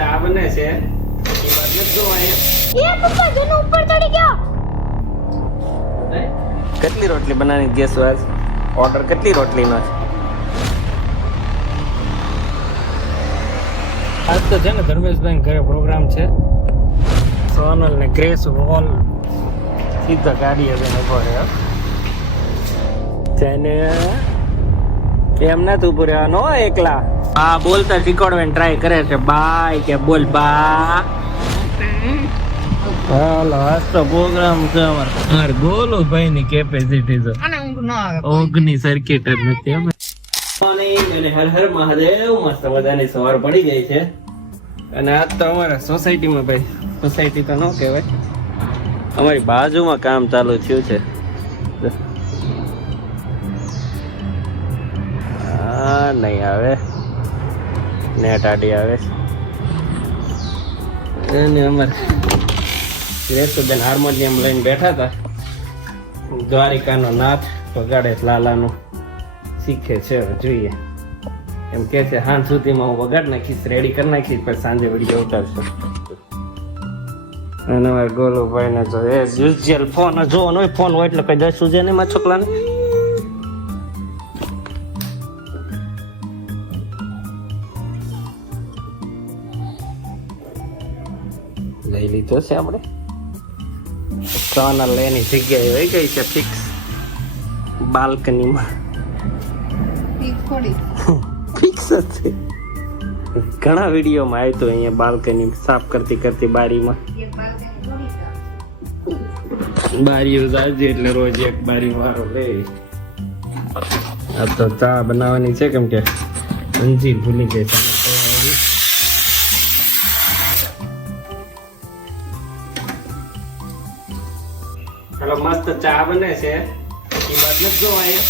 ચા બને છે. એ વાત નથી જો અહીંયા એ પપ્પા જૂનો ઉપર ચડી ગયો. કેટલી રોટલી બનાવી ગેસ આજ? ઓર્ડર કેટલી રોટલીનો છે? આજ તો છે ને ધર્મેશભાઈ ઘરે પ્રોગ્રામ છે. સોનલ ને ગ્રેસ વોલ. સીધા ગાડી હવે ઊભો રહ્યો તેને એમ નથી ઊભો રહેવાનો એકલા? આ બોલતા શીખવાડવાની ટ્રાય કરે છે. બાય કે બોલ બા. હાલો આજ તો પ્રોગ્રામ છે અમારે. અમારે ગોલો ભાઈ ની કેપેસિટી છે અને ઊંઘ ન આવે ઓગની સર્કિટ જ નથી અમે. અને હર હર મહાદેવ મસ્ત મજાની સવાર પડી ગઈ છે. અને આજ તો અમારા સોસાયટીમાં ભાઈ સોસાયટી તો ન કહેવાય. અમારી બાજુમાં કામ ચાલુ થયું છે. હા નહીં આવે. નેટ આડી આવે છે. અને અમારે હાર્મોનિયમ લઈને બેઠા હતા. દ્વારિકાનો નાથ વગાડે લાલાનું. શીખે છે જોઈએ. એમ કે છે, હાંજ સુધીમાં હું વગાડ નાખીશ રેડી કરી નાખીશ, પછી સાંજે વીડિયો ઉતારશું. અને ગોલુભાઈ ને જો, એ યુઝ્યુઅલ ફોન જોવાનો હોય ફોન હોય એટલે કઈ દસ સુજે નહીં મારા છોકરાને. લઈ લીધો છે આપણે. સોનલ એની જગ્યાએ વહી ગઈ છે ફિક્સ બાલ્કનીમાં. ફિક્સ જ છે. ઘણા વિડીયોમાં આવ્યું હતું અહીંયા બાલ્કની સાફ કરતી કરતી બારીમાં. બારીઓ જાજે એટલે રોજ એક બારી વારો લે. આ તો ચા બનાવવાની છે કેમ કે અંજીર ભૂલી ગઈ છે. હાલો મસ્ત ચા બને છે. એ વાત નથી જોવાય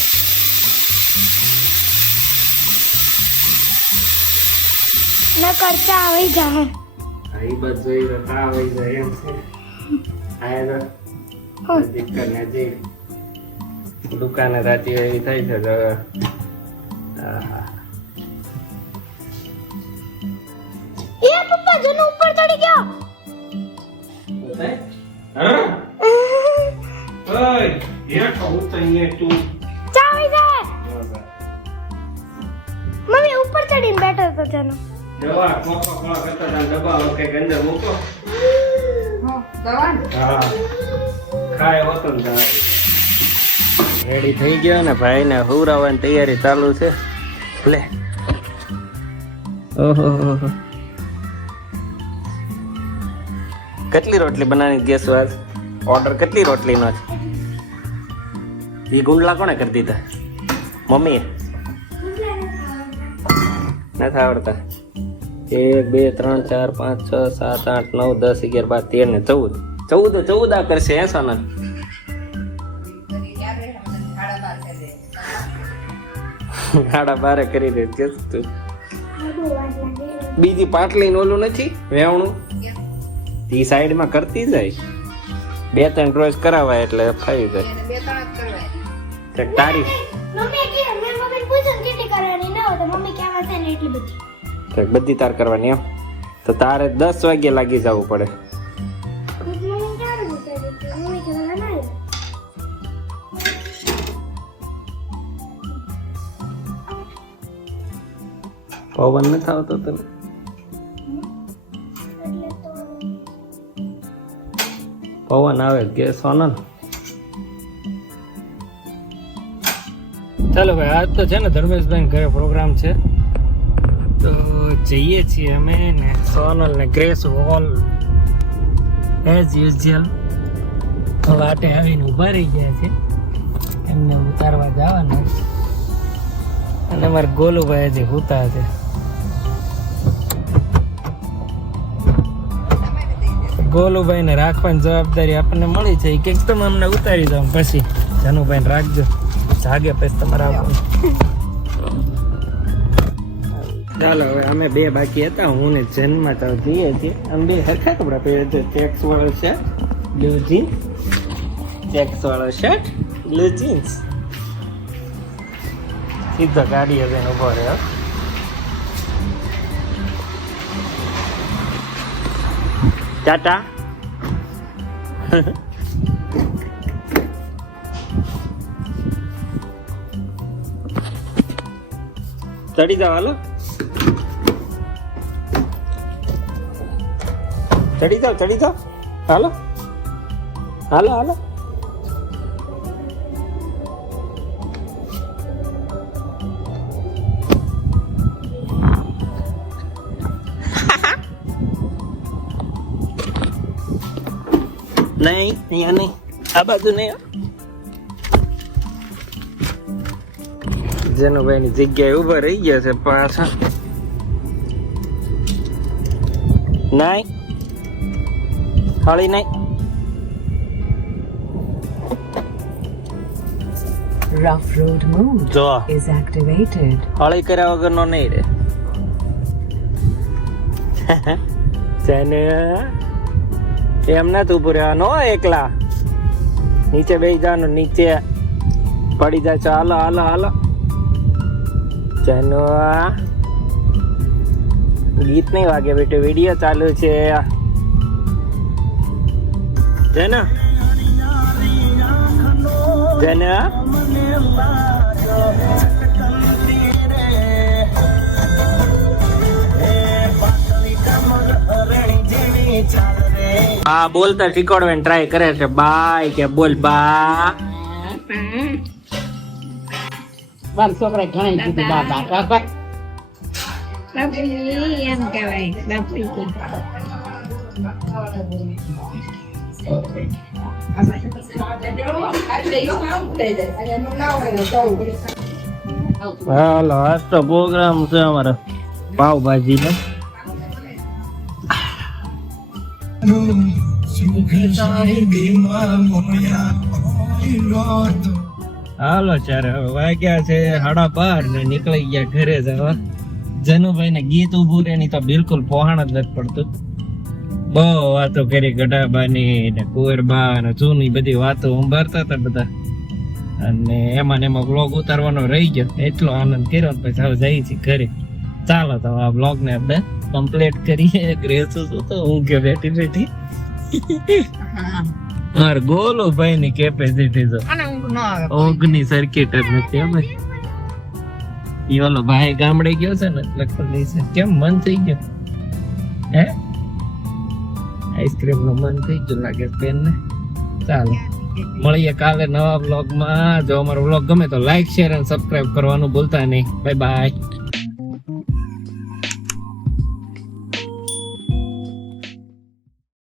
ના ન કરતા આવી જા આ બસ બાજુ જોઈ તો તાવ આવી જાય એમ છે. આયા તો નજીક કર જે દુકાને રાતી એવી થઈ છે તો એ પપ્પા જનો ઉપર ચડી ગયો. હા? હેઠો ઉતરીને તું. ચા આવી જાય મમ્મી ઉપર ચડીને બેઠો હતો જનો દવા કોકા-કોલા કરતા હતા, ડબ્બા કંઈક અંદર મૂકો દવા હા ખાય હોતો ને દવા રેડી થઈ ગયો ને ભાઈ ને હુરાવાની તૈયારી ચાલુ છે. લે. ઓહો કેટલી રોટલી બનાવી ગેસ આજ ઓર્ડર કેટલી રોટલીનો છે? એ ગુંડલા કોણે કરી દીધા? મમ્મીએ? નથી આવડતા. એક, બે, ત્રણ, ચાર, પાંચ, છ, સાત, આઠ, નવ, દસ, અગિયાર, બાર, તેર ને ચૌદ. ચૌદ ચૌદ આ કરશે હે સોનલ સાડા બાર કરી દે તું. બીજી પાટલી ઓલું નથી? વેવણું? એ સાઈડમાં કરતી જાય. બે, ત્રણ રોજ કરાવાય એટલે ફાવી જાય. તે તારી મમ્મી કે મેં મમ્મી પૂછો કેટલી કરવાની? ના હોય તો મમ્મી કહેવા છે ને એટલી બધી. તો બધી તાર કરવાની એમ? તો તારે દસ વાગે લાગી જવું પડે. કે ના. પવન નથી આવતો તને? પવન આવે કે સોનલ ચાલો ભાઈ આજ તો છે ને ધર્મેશભાઈ ઘરે પ્રોગ્રામ છે. તો જઈએ છીએ અમે ને સોનલ ને ગ્રેસ હોલ. એઝ યુઝ્યુઅલ વાટે આવીને ઊભા રહી ગયા છે. એમને ઉતારવા જવાના અને અમારા ગોલુભાઈ જે હુતા છે. ગોલુભાઈ ને રાખવાની જવાબદારી આપણને મળી છે. કે તમે અમને ઉતારી દો પછી. જાનુભાઈ રાખજો. જાગે પછી તમારે ચાલો, હવે અમે બે બાકી હતા. હું ને જન્મમાં તો જઈએ છીએ. અમે બે હરખા કપડા પહેરે છે. ચેક્સ વાળો શર્ટ બ્લુ જીન્સ ચેક્સ વાળો શર્ટ બ્લુ જીન્સ સીધો ગાડી હવે ઊભો રહ્યો. ટાટા. ચડી જાવ હાલો ચડી જાવ ચડી જાવ હાલો હાલો હાલો નહીં અહીંયા નહીં આ બાજુ નહીં જેનુભાઈ ની જગ્યાએ ઊભા રહી ગયા છે પાછા. નહીં હળી નહીં Rough road mode જો. is activated. હળી કર્યા વગરનો નહીં રે. તને એમ નથી તું રહેવાનું એકલા. નીચે બેસી જવાનું નીચે પડી જાય ચાલો હાલો હાલો. જેનો ગીત નહીં વાગે બેટો, વીડિયો ચાલુ છે. જન. જન. હા બોલતા શીખવાડવાની ટ્રાય કરે છે. બાય કે બોલ, બા. મારા છોકરા ઘણા કીધું બાબા બાબા એમ કહેવાય બાપુ હાલો આજ તો પ્રોગ્રામ છે અમારે પાવભાજી નો હાલો ચાર હવે વાગ્યા છે સાડા બાર ને નીકળી ગયા ઘરે જવા. જનુભાઈ ને ગીત ઉભું રે ની તો બિલકુલ પહોંચ જ નથી પડતું. બહુ વાતો કરી ગઢાબાની ને કુંવરબા ને જૂની બધી વાતો ઉંભારતા હતા બધા. અને એમાં ને એમાં બ્લોગ ઉતારવાનો રહી ગયો. એટલો આનંદ કર્યો પછી હવે જઈએ છીએ ઘરે. ચાલો તો આ બ્લોગ ને આપણે કમ્પ્લીટ કરીએ. ગ્રેસ તો હું કે બેઠી બેઠી? મારે ગોલો ભાઈ ની કેપેસિટી તો. ઓગની સર્કિટ જ નથી અમે ઈ ભાઈ ગામડે ગયો છે ને એટલે ખુલ્લી છે. કેમ મન થઈ ગયું? હે? આઈસ્ક્રીમનું મન થઈ ગયું લાગે બેન ને. ચાલો, મળીએ કાલે નવા બ્લોગમાં જો અમારો બ્લોગ ગમે તો લાઈક શેર અને સબસ્ક્રાઇબ કરવાનું ભૂલતા નહીં. Bye bye